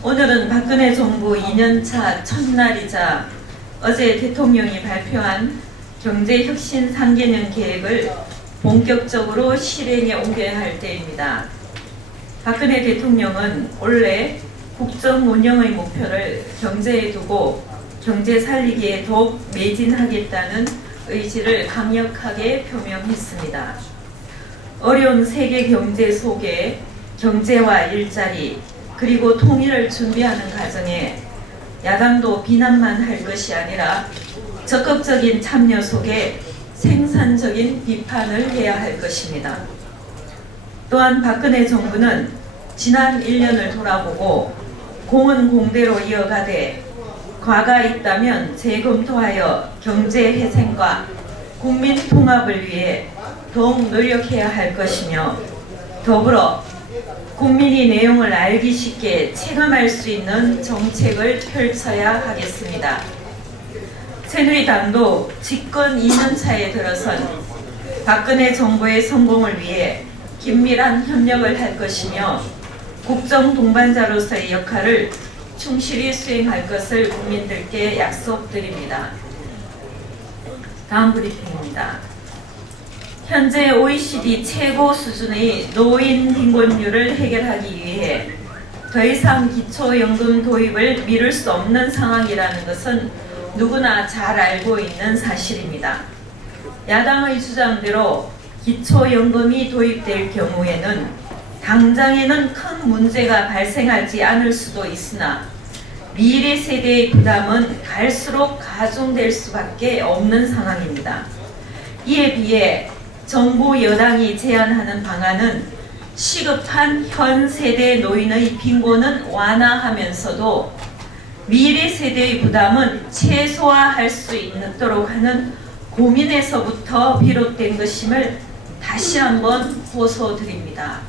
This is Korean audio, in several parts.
오늘은 박근혜 정부 2년차 첫날이자 어제 대통령이 발표한 경제혁신 3개년 계획을 본격적으로 실행에 옮겨야 할 때입니다. 박근혜 대통령은 원래 국정 운영의 목표를 경제에 두고 경제 살리기에 더욱 매진하겠다는 의지를 강력하게 표명했습니다. 어려운 세계 경제 속에 경제와 일자리 그리고 통일을 준비하는 과정에 야당도 비난만 할 것이 아니라 적극적인 참여 속에 생산적인 비판을 해야 할 것입니다. 또한 박근혜 정부는 지난 1년을 돌아보고 공은 공대로 이어가되 과가 있다면 재검토하여 경제 회생과 국민 통합을 위해 더욱 노력해야 할 것이며 더불어 국민이 내용을 알기 쉽게 체감할 수 있는 정책을 펼쳐야 하겠습니다. 새누리당도 집권 2년차에 들어선 박근혜 정부의 성공을 위해 긴밀한 협력을 할 것이며 국정 동반자로서의 역할을 충실히 수행할 것을 국민들께 약속드립니다. 다음 브리핑입니다. 현재 OECD 최고 수준의 노인 빈곤율을 해결하기 위해 더 이상 기초연금 도입을 미룰 수 없는 상황이라는 것은 누구나 잘 알고 있는 사실입니다. 야당의 주장대로 기초연금이 도입될 경우에는 당장에는 큰 문제가 발생하지 않을 수도 있으나 미래 세대의 부담은 갈수록 가중될 수밖에 없는 상황입니다. 이에 비해 정부 여당이 제안하는 방안은 시급한 현 세대 노인의 빈곤은 완화하면서도 미래 세대의 부담은 최소화할 수 있도록 하는 고민에서부터 비롯된 것임을 다시 한번 호소드립니다.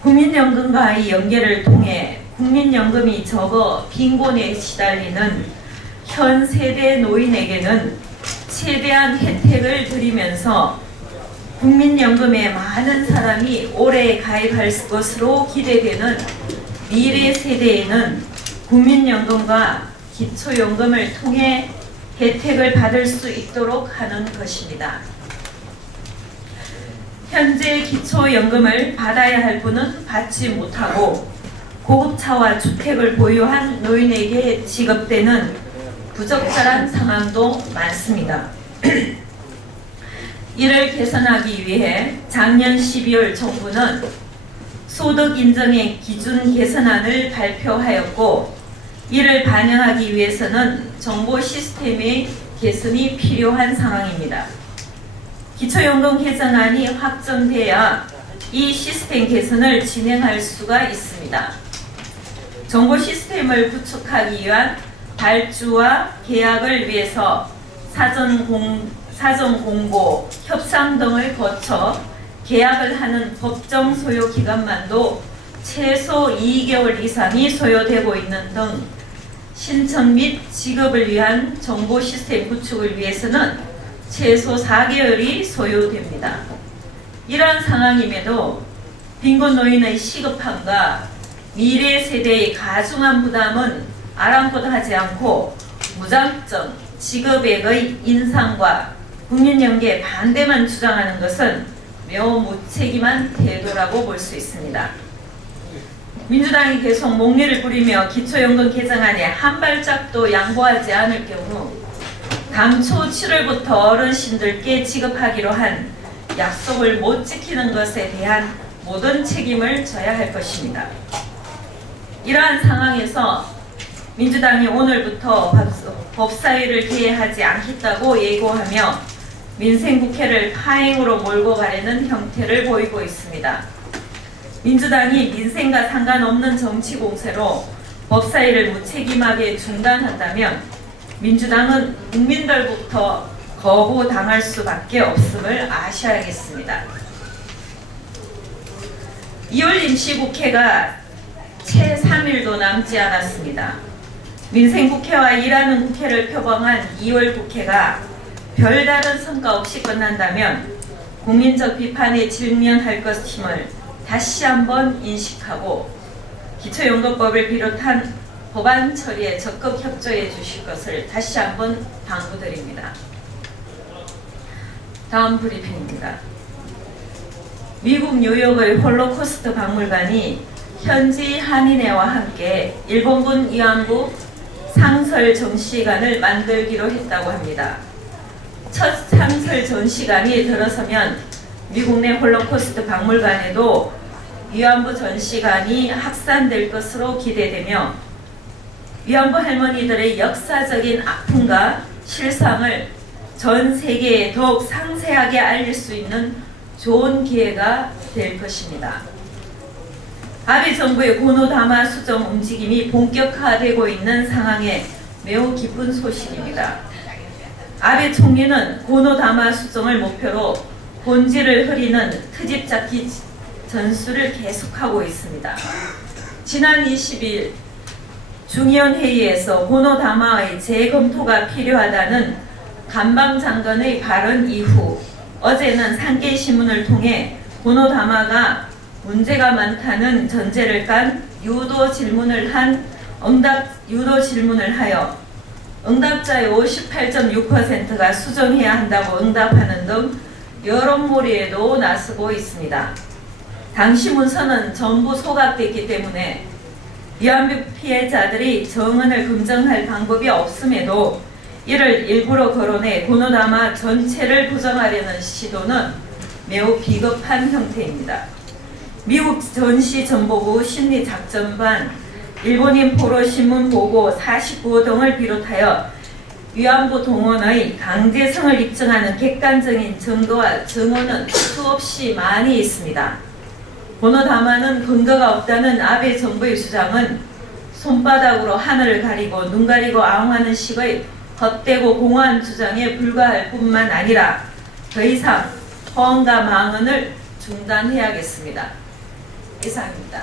국민연금과의 연계를 통해 국민연금이 적어 빈곤에 시달리는 현 세대 노인에게는 최대한 혜택을 드리면서 국민연금에 많은 사람이 오래 가입할 것으로 기대되는 미래 세대에는 국민연금과 기초연금을 통해 혜택을 받을 수 있도록 하는 것입니다. 현재 기초연금을 받아야 할 분은 받지 못하고 고급차와 주택을 보유한 노인에게 지급되는 부적절한 상황도 많습니다. 이를 개선하기 위해 작년 12월 정부는 소득 인정의 기준 개선안을 발표하였고 이를 반영하기 위해서는 정보 시스템의 개선이 필요한 상황입니다. 기초연금 개정안이 확정돼야 이 시스템 개선을 진행할 수가 있습니다. 정보 시스템을 구축하기 위한 발주와 계약을 위해서 사전 공고, 협상 등을 거쳐 계약을 하는 법정 소요 기간만도 최소 2개월 이상이 소요되고 있는 등 신청 및 지급을 위한 정보 시스템 구축을 위해서는 최소 4개월이 소요됩니다. 이러한 상황임에도 빈곤 노인의 시급함과 미래 세대의 가중한 부담은 아랑곳 하지 않고 무작정 지급액의 인상과 국민연계에 반대만 주장하는 것은 매우 무책임한 태도라고 볼 수 있습니다. 민주당이 계속 목리를 부리며 기초연금 개정안에 한 발짝도 양보하지 않을 경우 당초 7월부터 어르신들께 지급하기로 한 약속을 못 지키는 것에 대한 모든 책임을 져야 할 것입니다. 이러한 상황에서 민주당이 오늘부터 법사위를 개회하지 않겠다고 예고하며 민생국회를 파행으로 몰고 가려는 형태를 보이고 있습니다. 민주당이 민생과 상관없는 정치 공세로 법사위를 무책임하게 중단한다면 민주당은 국민들부터 거부당할 수밖에 없음을 아셔야겠습니다. 2월 임시국회가 채 3일도 남지 않았습니다. 민생국회와 일하는 국회를 표방한 2월 국회가 별다른 성과 없이 끝난다면 국민적 비판에 직면할 것임을 다시 한번 인식하고 기초연금법을 비롯한 법안 처리에 적극 협조해 주실 것을 다시 한번 당부드립니다. 다음 브리핑입니다. 미국 뉴욕의 홀로코스트 박물관이 현지 한인회와 함께 일본군 위안부 상설 전시관을 만들기로 했다고 합니다. 첫 상설 전시관이 들어서면 미국 내 홀로코스트 박물관에도 위안부 전시관이 확산될 것으로 기대되며 위안부 할머니들의 역사적인 아픔과 실상을 전 세계에 더욱 상세하게 알릴 수 있는 좋은 기회가 될 것입니다. 아베 정부의 고노다마 수정 움직임이 본격화되고 있는 상황에 매우 기쁜 소식입니다. 아베 총리는 고노다마 수정을 목표로 본질을 흐리는 트집 잡기 전술을 계속하고 있습니다. 지난 20일 중의원 회의에서 고노다마의 재검토가 필요하다는 간방장관의 발언 이후 어제는 산케이신문을 통해 고노다마가 문제가 많다는 전제를 깐 유도 질문을 하여 응답자의 58.6%가 수정해야 한다고 응답하는 등 여론몰이에도 나서고 있습니다. 당시 문서는 전부 소각됐기 때문에 위안부 피해자들이 정언을 검증할 방법이 없음에도 이를 일부러 거론해 고노다마 전체를 부정하려는 시도는 매우 비겁한 형태입니다. 미국 전시정보부 심리작전반, 일본인 포로신문 보고 49호 등을 비롯하여 위안부 동원의 강제성을 입증하는 객관적인 증거와 증언은 수없이 많이 있습니다. 고노다마는 근거가 없다는 아베 정부의 주장은 손바닥으로 하늘을 가리고 눈 가리고 아웅하는 식의 헛되고 공허한 주장에 불과할 뿐만 아니라 더 이상 허언과 망언을 중단해야겠습니다. 이상입니다.